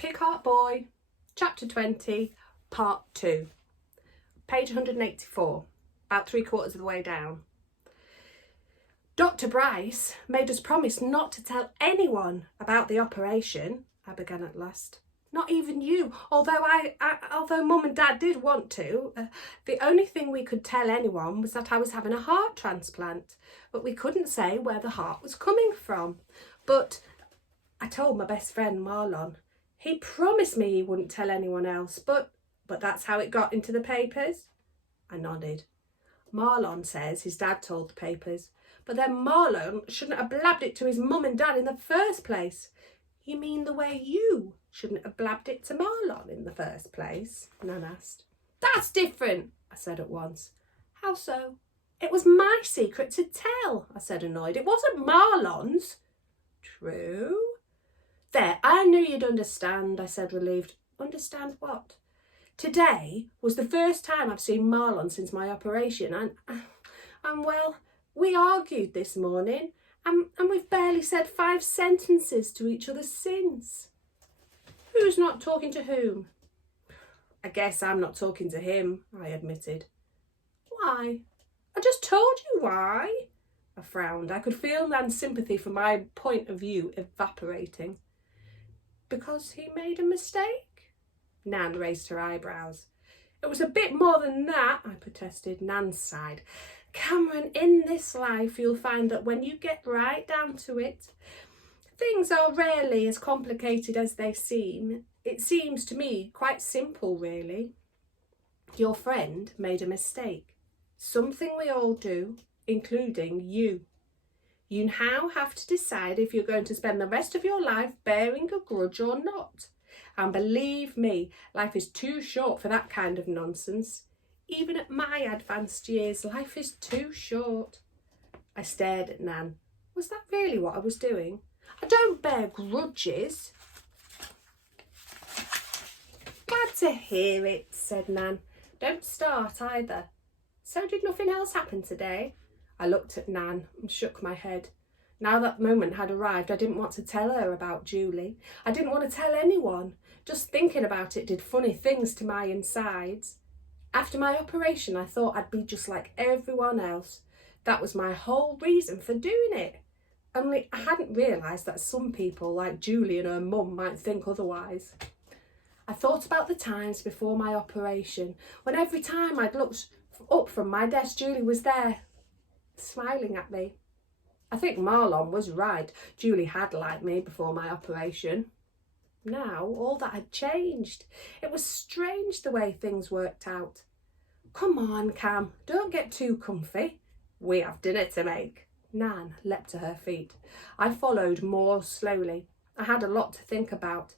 Pigheart Boy, Chapter 20, Part 2, page 184, about 3/4 of the way down. Dr. Bryce made us promise not to tell anyone about the operation, I began at last. Not even you, although Mum and Dad did want to. The only thing we could tell anyone was that I was having a heart transplant, but we couldn't say where the heart was coming from. But I told my best friend Marlon. He promised me he wouldn't tell anyone else, but that's how it got into the papers? I nodded. Marlon says his dad told the papers, but then Marlon shouldn't have blabbed it to his mum and dad in the first place. You mean the way you shouldn't have blabbed it to Marlon in the first place? Nan asked. That's different, I said at once. How so? It was my secret to tell, I said annoyed. It wasn't Marlon's. True. There, I knew you'd understand, I said relieved. Understand what? Today was the first time I've seen Marlon since my operation and well, we argued this morning and we've barely said 5 sentences to each other since. Who's not talking to whom? I guess I'm not talking to him, I admitted. Why? I just told you why. I frowned. I could feel Nan's sympathy for my point of view evaporating. Because he made a mistake? Nan raised her eyebrows. It was a bit more than that, I protested. Nan sighed. Cameron, in this life you'll find that when you get right down to it, things are rarely as complicated as they seem. It seems to me quite simple, really. Your friend made a mistake. Something we all do, including you. You now have to decide if you're going to spend the rest of your life bearing a grudge or not. And believe me, life is too short for that kind of nonsense. Even at my advanced years, life is too short. I stared at Nan. Was that really what I was doing? I don't bear grudges. Glad to hear it, said Nan. Don't start either. So did nothing else happen today? I looked at Nan and shook my head. Now that moment had arrived, I didn't want to tell her about Julie. I didn't want to tell anyone. Just thinking about it did funny things to my insides. After my operation, I thought I'd be just like everyone else. That was my whole reason for doing it. Only I hadn't realised that some people, like Julie and her mum, might think otherwise. I thought about the times before my operation, when every time I'd looked up from my desk, Julie was there, smiling at me. I think Marlon was right. Julie had liked me before my operation. Now all that had changed. It was strange the way things worked out. Come on, Cam, don't get too comfy. We have dinner to make. Nan leapt to her feet. I followed more slowly. I had a lot to think about.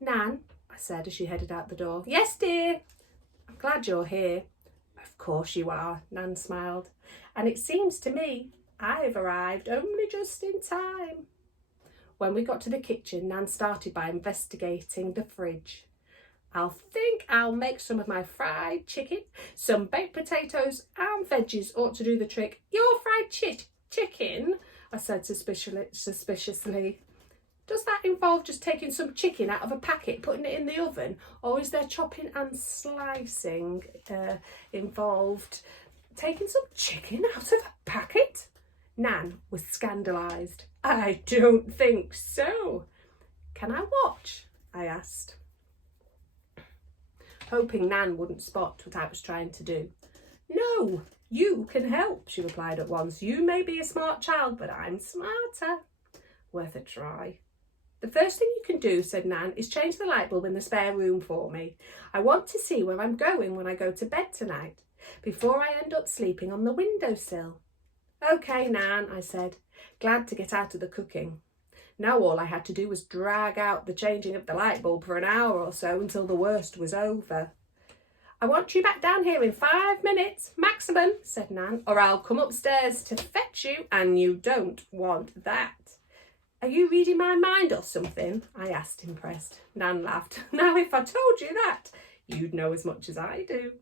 Nan, I said as she headed out the door. Yes, dear. I'm glad you're here. Of course you are, Nan smiled. And it seems to me I've arrived only just in time. When we got to the kitchen, Nan started by investigating the fridge. I think I'll make some of my fried chicken. Some baked potatoes and veggies ought to do the trick. Your fried chicken? I said suspiciously. Does that involve just taking some chicken out of a packet, putting it in the oven? Or is there chopping and slicing involved? Taking some chicken out of a packet? Nan was scandalised. I don't think so. Can I watch? I asked, hoping Nan wouldn't spot what I was trying to do. No, you can help, she replied at once. You may be a smart child, but I'm smarter. Worth a try. The first thing you can do, said Nan, is change the light bulb in the spare room for me. I want to see where I'm going when I go to bed tonight, before I end up sleeping on the windowsill. OK, Nan, I said, glad to get out of the cooking. Now all I had to do was drag out the changing of the light bulb for an hour or so until the worst was over. I want you back down here in 5 minutes, maximum, said Nan, or I'll come upstairs to fetch you, and you don't want that. Are you reading my mind or something? I asked, impressed. Nan laughed. Now if I told you that, you'd know as much as I do.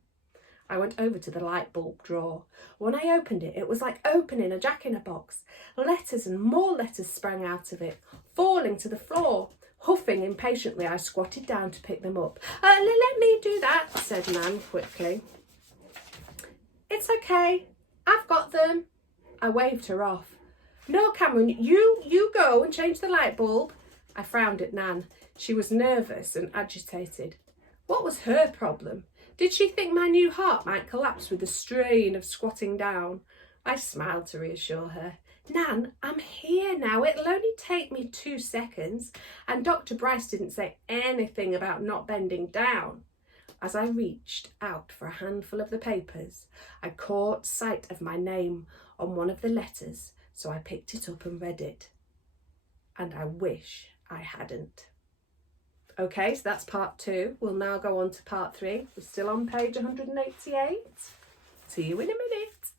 I went over to the light bulb drawer. When I opened it, it was like opening a jack-in-a-box. Letters and more letters sprang out of it, falling to the floor. Huffing impatiently, I squatted down to pick them up. Let me do that, said Nan quickly. It's okay, I've got them. I waved her off. No, Cameron, you go and change the light bulb. I frowned at Nan. She was nervous and agitated. What was her problem? Did she think my new heart might collapse with the strain of squatting down? I smiled to reassure her. Nan, I'm here now. It'll only take me 2 seconds. And Dr. Bryce didn't say anything about not bending down. As I reached out for a handful of the papers, I caught sight of my name on one of the letters, so I picked it up and read it. And I wish I hadn't. Okay, so that's part 2. We'll now go on to part 3. We're still on page 188. See you in a minute.